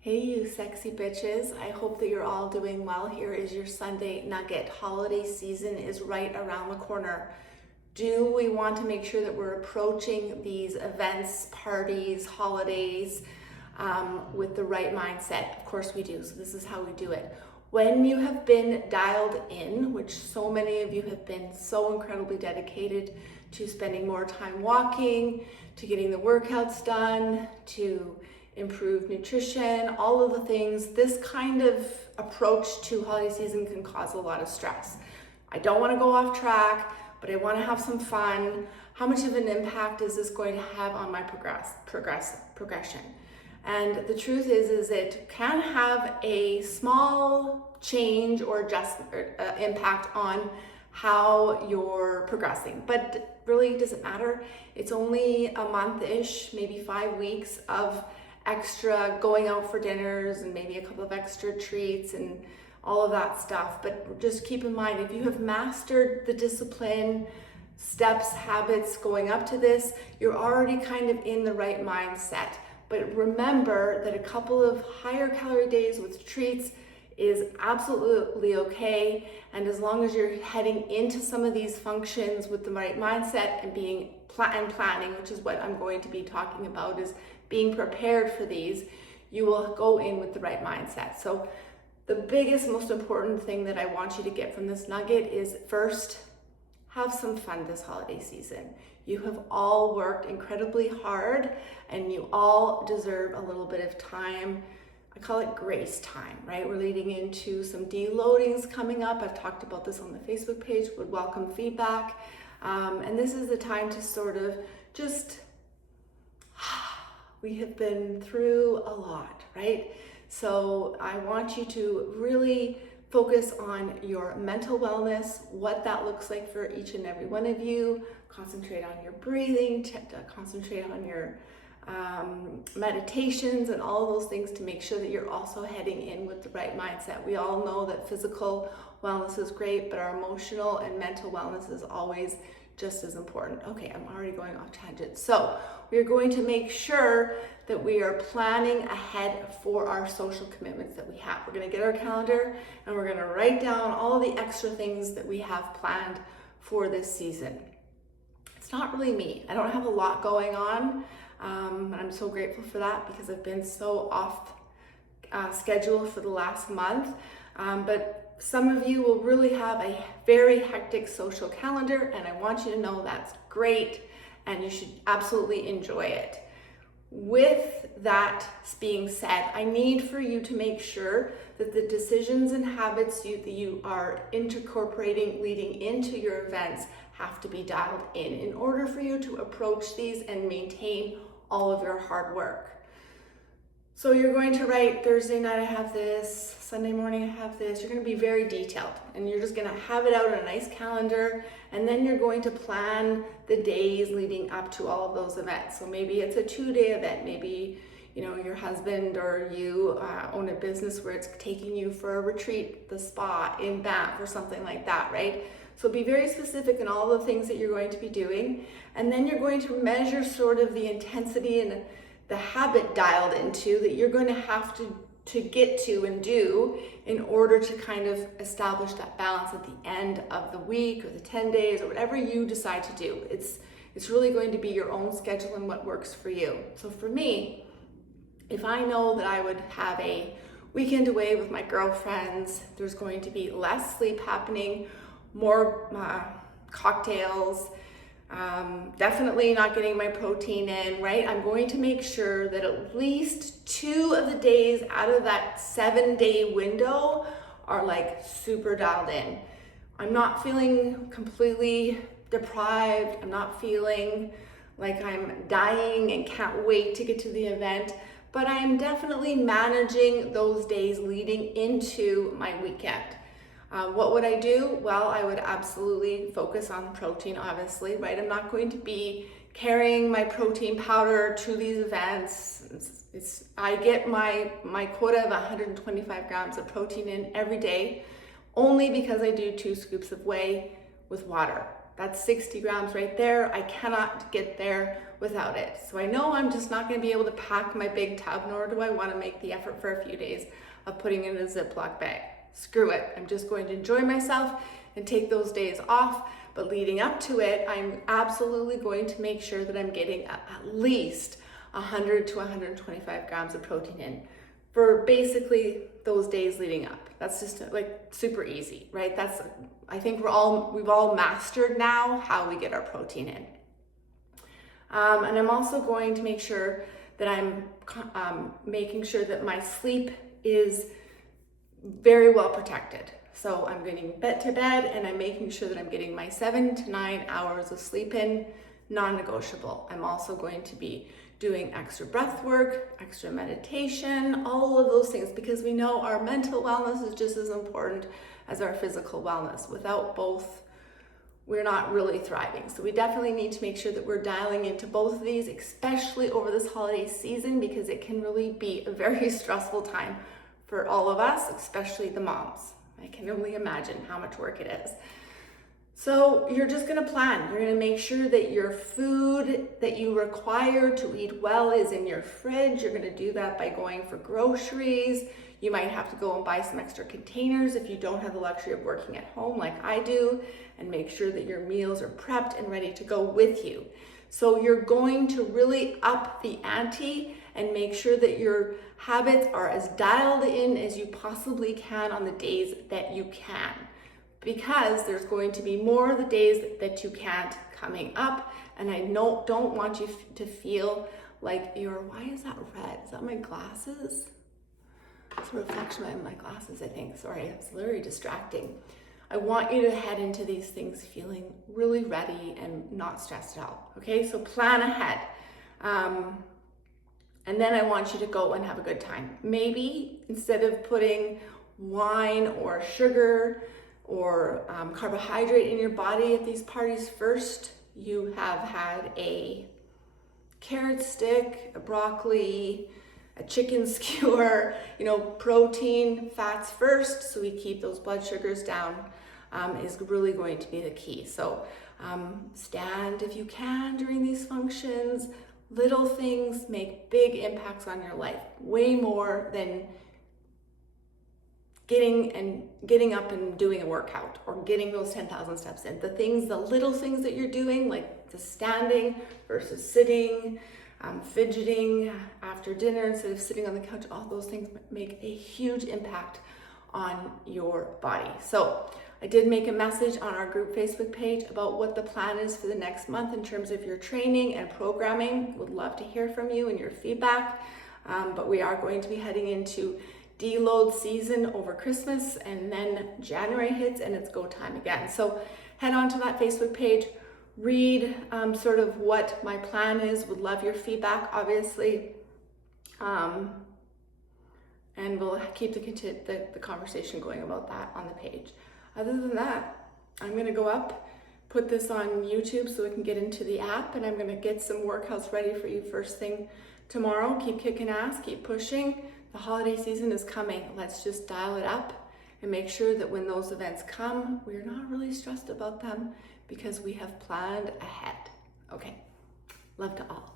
Hey, you sexy bitches. I hope that you're all doing well. Here is your Sunday nugget. Holiday season is right around the corner. Do we want to make sure that we're approaching these events, parties, holidays with the right mindset? Of course we do. So, this is how we do it. When you have been dialed in, which so many of you have been so incredibly dedicated to spending more time walking, to getting the workouts done, to improve nutrition, all of the things, this kind of approach to holiday season can cause a lot of stress. I don't want to go off track, but I want to have some fun. How much of an impact is this going to have on my progression? And the truth is it can have a small change or impact on how you're progressing, but really doesn't matter. It's only a month-ish, maybe 5 weeks of extra going out for dinners and maybe a couple of extra treats and all of that stuff. But just keep in mind, if you have mastered the discipline, steps, habits going up to this, you're already kind of in the right mindset. But remember that a couple of higher calorie days with treats is absolutely okay. And as long as you're heading into some of these functions with the right mindset and planning, which is what I'm going to be talking about, is being prepared for these, you will go in with the right mindset. So the biggest, most important thing that I want you to get from this nugget is, first, have some fun this holiday season. You have all worked incredibly hard and you all deserve a little bit of time. I call it grace time, right? We're leading into some deloadings coming up. I've talked about this on the Facebook page, would welcome feedback. And this is the time to sort of just, we have been through a lot, right? So I want you to really focus on your mental wellness, what that looks like for each and every one of you. Concentrate on your breathing, concentrate on your meditations and all of those things to make sure that you're also heading in with the right mindset. We all know that physical wellness is great, but our emotional and mental wellness is always just as important. Okay, I'm already going off tangent. So we are going to make sure that we are planning ahead for our social commitments that we have. We're going to get our calendar and we're going to write down all the extra things that we have planned for this season. It's not really me. I don't have a lot going on. And I'm so grateful for that because I've been so off schedule for the last month. But some of you will really have a very hectic social calendar, and I want you to know that's great and you should absolutely enjoy it. With that being said, I need for you to make sure that the decisions and habits that you are incorporating leading into your events have to be dialed in order for you to approach these and maintain all of your hard work. So you're going to write, Thursday night I have this, Sunday morning I have this. You're going to be very detailed and you're just going to have it out on a nice calendar, and then you're going to plan the days leading up to all of those events. So maybe it's a 2-day event. Maybe your husband or you own a business where it's taking you for a retreat, the spa in Banff or something like that, right? So be very specific in all the things that you're going to be doing, and then you're going to measure sort of the intensity and the habit dialed into that you're going to have to get to and do in order to kind of establish that balance at the end of the week or the 10 days or whatever you decide to do. It's really going to be your own schedule and what works for you. So for me, if I know that I would have a weekend away with my girlfriends, there's going to be less sleep happening, more cocktails, definitely not getting my protein in, right? I'm going to make sure that at least 2 of the days out of that 7-day window are like super dialed in. I'm not feeling completely deprived. I'm not feeling like I'm dying and can't wait to get to the event, but I am definitely managing those days leading into my weekend. What would I do? Well, I would absolutely focus on protein, obviously, right? I'm not going to be carrying my protein powder to these events. I get my quota of 125 grams of protein in every day, only because I do 2 scoops of whey with water. That's 60 grams right there. I cannot get there without it. So I know I'm just not going to be able to pack my big tub, nor do I want to make the effort for a few days of putting it in a Ziploc bag. Screw it. I'm just going to enjoy myself and take those days off. But leading up to it, I'm absolutely going to make sure that I'm getting at least 100 to 125 grams of protein in for basically those days leading up. That's just like super easy, right? I think we've all mastered now how we get our protein in. And I'm also going to make sure that I'm making sure that my sleep is very well protected. So I'm getting to bed and I'm making sure that I'm getting my 7 to 9 hours of sleep in, non-negotiable. I'm also going to be doing extra breath work, extra meditation, all of those things, because we know our mental wellness is just as important as our physical wellness. Without both, we're not really thriving. So we definitely need to make sure that we're dialing into both of these, especially over this holiday season, because it can really be a very stressful time for all of us, especially the moms. I can only imagine how much work it is. So you're just gonna plan. You're gonna make sure that your food that you require to eat well is in your fridge. You're gonna do that by going for groceries. You might have to go and buy some extra containers if you don't have the luxury of working at home like I do, and make sure that your meals are prepped and ready to go with you. So you're going to really up the ante and make sure that your habits are as dialed in as you possibly can on the days that you can, because there's going to be more of the days that you can't coming up. And I don't want you to feel like why is that red? Is that my glasses? It's a reflection of my glasses, I think. Sorry, it's very distracting. I want you to head into these things feeling really ready and not stressed out, okay? So plan ahead. And then I want you to go and have a good time. Maybe instead of putting wine or sugar or carbohydrate in your body at these parties first, you have had a carrot stick, a broccoli, a chicken skewer, protein, fats first, so we keep those blood sugars down, is really going to be the key. So stand if you can during these functions. Little things make big impacts on your life, way more than getting up and doing a workout or getting those 10,000 steps in. The little things that you're doing, like the standing versus sitting, fidgeting after dinner instead of sitting on the couch, all those things make a huge impact on your body. So I did make a message on our group Facebook page about what the plan is for the next month in terms of your training and programming. Would love to hear from you and your feedback. But we are going to be heading into deload season over Christmas, and then January hits and it's go time again. So head on to that Facebook page, read sort of what my plan is. Would love your feedback, obviously. And we'll keep the conversation going about that on the page. Other than that, I'm gonna go up, put this on YouTube so it can get into the app, and I'm gonna get some workouts ready for you first thing tomorrow. Keep kicking ass, keep pushing. The holiday season is coming. Let's just dial it up and make sure that when those events come, we're not really stressed about them because we have planned ahead. Okay, love to all.